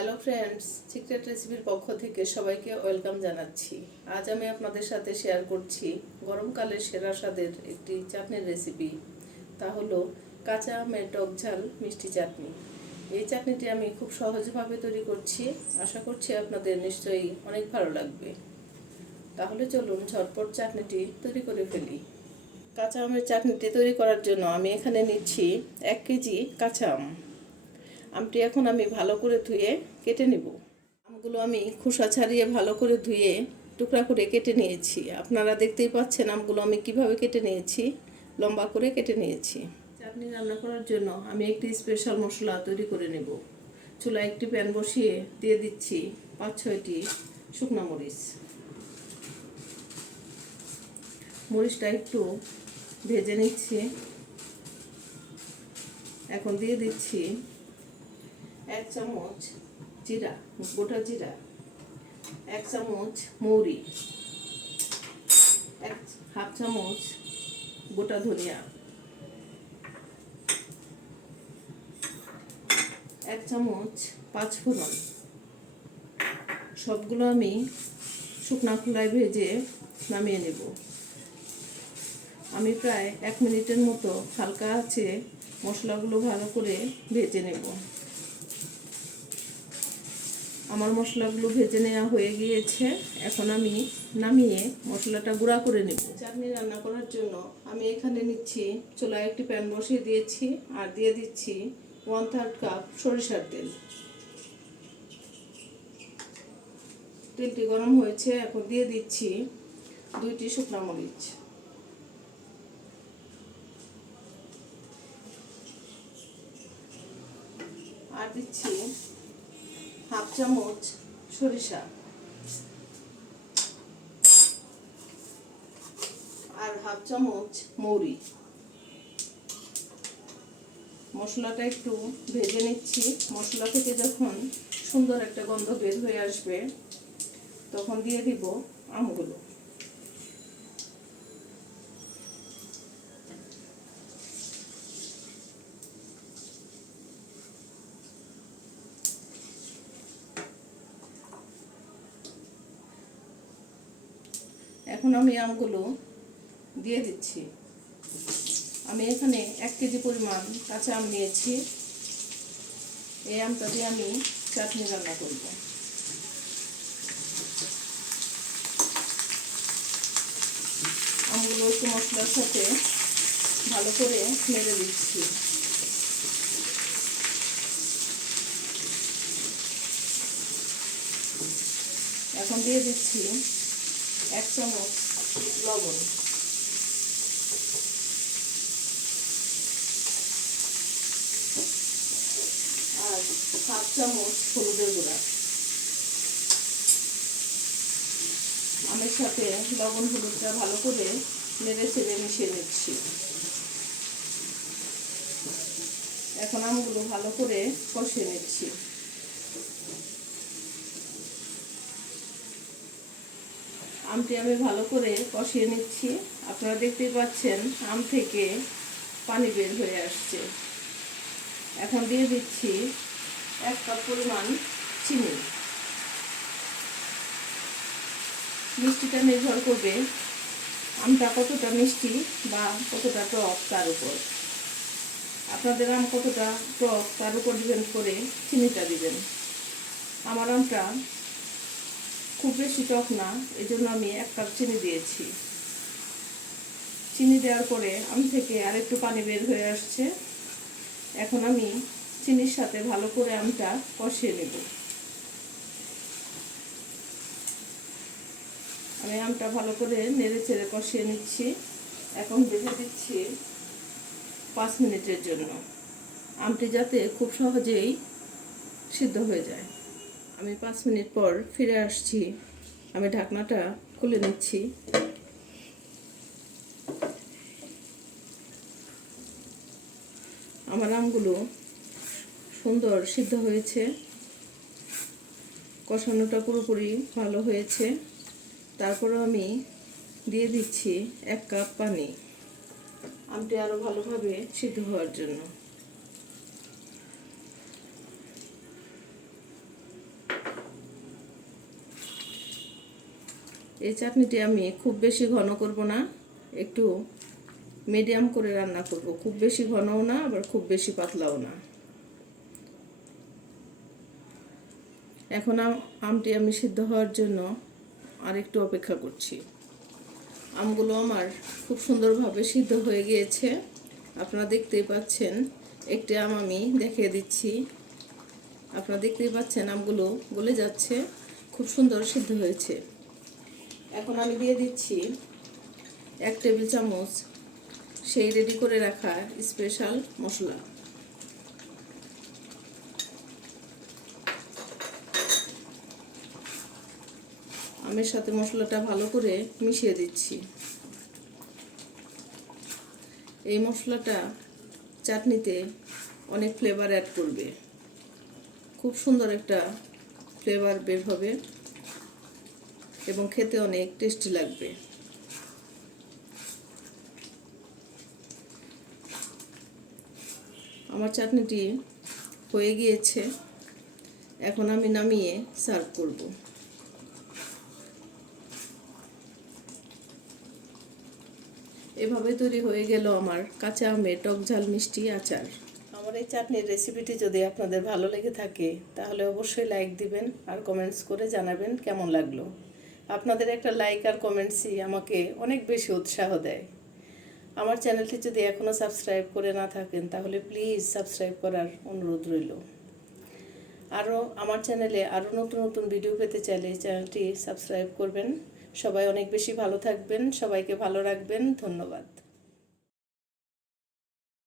Hello friends, secret রেসিপির পক্ষ থেকে সবাইকে ওয়েলকাম জানাচ্ছি। আজ আমি আপনাদের সাথে শেয়ার করছি গরমকালের সেরা স্বাদের একটি চাটনির রেসিপি। তা হলো কাঁচা আমের টক ঝাল মিষ্টি চাটনি। এই চাটনিটি আমি খুব সহজভাবে তৈরি করছি। আশা করছি আপনাদের নিশ্চয়ই অনেক ভালো লাগবে। তাহলে চলুন ঝটপট চাটনিটি তৈরি করে ফেলি। কাঁচা আমের চাটনিটি তৈরি করার জন্য আমি এখানে নিচ্ছি 1 কেজি কাঁচা আম। আমটি এখন আমি ভালো করে ধুয়ে কেটে নেব। আমগুলো আমি খোসা ছাড়িয়ে ভালো করে ধুয়ে টুকরা করে কেটে নিয়েছি। আপনারা দেখতেই পাচ্ছেন আমগুলো আমি কিভাবে কেটে নিয়েছি, লম্বা করে কেটে নিয়েছি। চাটনি রান্না করার জন্য আমি একটি স্পেশাল মশলা তৈরি করে নেব। চুলায় একটি প্যান বসিয়ে দিয়ে দিচ্ছি 5-6টি শুকনো মরিচ। মরিচটা একটু ভেজে নিচ্ছি। এখন দিয়ে দিচ্ছি 1 চামচ জিরা, গোটা জিরা, 1 চামচ মৌরি, 1/2 চামচ গোটা ধনিয়া, 1 চামচ পাঁচফোড়ন। সবগুলো আমি শুকনো খোলায় ভেজে নামিয়ে নেব। আমি প্রায় 1 মিনিটের মতো হালকা আঁচে মশলাগুলো ভালো করে ভেজে নেব। আমার মশলাগুলো ভেজে নেওয়া হয়ে গিয়েছে। এখন আমি নামিয়ে মশলাটা গুঁড়া করে নেব। চাটনি রান্না করার জন্য আমি এখানে নিচ্ছি, চুলায় একটি প্যান বসিয়ে দিয়েছি আর দিয়ে দিচ্ছি 1/3 কাপ সরিষার তেল। তেলটি গরম হয়েছে, এখন দিয়ে দিচ্ছি 2টি শুকনো মরিচ, আর দিচ্ছি 1/2 চামচ সরিষা আর 1/2 চামচ মৌরি। মশলাটা একটু ভেজে নিচ্ছি। মশলা থেকে যখন সুন্দর একটা গন্ধ বের হয়ে আসবে তখন দিয়ে দিব আমগুলো। এখন আমি আমগুলো দিয়ে দিচ্ছি। আমি এখানে 1 কেজি পরিমাণ কাঁচা আম নিয়েছি। এই আমটা দিয়ে আমি চাটনি রান্না করব। আমগুলো একটু মশলার সাথে ভালো করে নেড়ে দিচ্ছি। এখন দিয়ে দিচ্ছি 1 চামচ লবণ, আর 1/2 চামচ হলুদের গুঁড়া। আমের সাথে লবণ হলুদটা ভালো করে নেড়ে চেড়ে মিশিয়ে নিচ্ছি। এখন আমগুলো ভালো করে কষিয়ে নিচ্ছি। আমটি আমি ভালো করে কষিয়ে নিচ্ছি। আপনারা দেখতেই পাচ্ছেন আম থেকে পানি বের হয়ে আসছে। এখন দিয়ে দিচ্ছি 1 কাপ পরিমাণ চিনি। মিষ্টিটা নির্ভর করবে আমটা কতটা মিষ্টি বা কতটা টক তার উপর। আপনাদের আম কতটা টক তার উপর ডিপেন্ড করে চিনিটা দিবেন। আমার আমটা খুব বেশি টক না, এই জন্য আমি 1 কাপ চিনি দিয়েছি। চিনি দেওয়ার পরে আম থেকে আরেকটু পানি বের হয়ে আসছে। এখন আমি চিনির সাথে ভালো করে আমটা কষিয়ে নেব। আমি আমটা ভালো করে নেড়ে চেড়ে কষিয়ে নিচ্ছি। এখন ঢেকে দিচ্ছি 5 মিনিটের জন্য, আমটি যাতে খুব সহজেই সিদ্ধ হয়ে যায়। আমি 5 মিনিট পর ফিরে আসছি। আমি ঢাকনাটা খুলে নিচ্ছি। আমার আমগুলো সুন্দর সিদ্ধ হয়েছে, কষানোটা পুরোপুরি ভালো হয়েছে। তারপরেও আমি দিয়ে দিচ্ছি 1 কাপ পানি, আমটি আরও ভালোভাবে সিদ্ধ হওয়ার জন্য। এই চাটনিটি আমি খুব বেশি ঘন করব না, একটু মিডিয়াম করে রান্না করব। খুব বেশি ঘনও না, আবার খুব বেশি পাতলাও না। এখন আমটি আমি সিদ্ধ হওয়ার জন্য আরেকটু অপেক্ষা করছি। আমগুলো আমার খুব সুন্দরভাবে সিদ্ধ হয়ে গিয়েছে, আপনারা দেখতেই পাচ্ছেন। একটি আম আমি দেখিয়ে দিচ্ছি, আপনারা দেখতেই পাচ্ছেন আমগুলো গলে যাচ্ছে, খুব সুন্দর সিদ্ধ হয়েছে। এখন আমি দিয়ে দিচ্ছি 1 টেবিল চামচ সেই রেডি করে রাখা স্পেশাল মশলা। আমের সাথে মশলাটা ভালো করে মিশিয়ে দিচ্ছি। এই মশলাটা চাটনিতে অনেক ফ্লেভার অ্যাড করবে, খুব সুন্দর একটা ফ্লেভার বের হবে এবং খেতে অনেক টেস্টি লাগবে। আমার চাটনিটি হয়ে গিয়েছে, এখন আমি নামিয়ে সার্ভ করব। এভাবে তৈরি হয়ে গেল আমার কাঁচা আমের টক ঝাল মিষ্টি আচার। আমার এই চাটনির রেসিপিটি যদি আপনাদের ভালো লেগে থাকে তাহলে অবশ্যই লাইক দিবেন আর কমেন্টস করে জানাবেন কেমন লাগলো। আপনাদের একটা লাইক আর কমেন্টসই আমাকে অনেক বেশি উৎসাহ দেয়। আমার চ্যানেলটি যদি এখনও সাবস্ক্রাইব করে না থাকেন তাহলে প্লিজ সাবস্ক্রাইব করার অনুরোধ রইল। আমার চ্যানেলে আরও নতুন নতুন ভিডিও পেতে চাইলে চ্যানেলটি সাবস্ক্রাইব করবেন। সবাই অনেক বেশি ভালো থাকবেন, সবাইকে ভালো রাখবেন। ধন্যবাদ।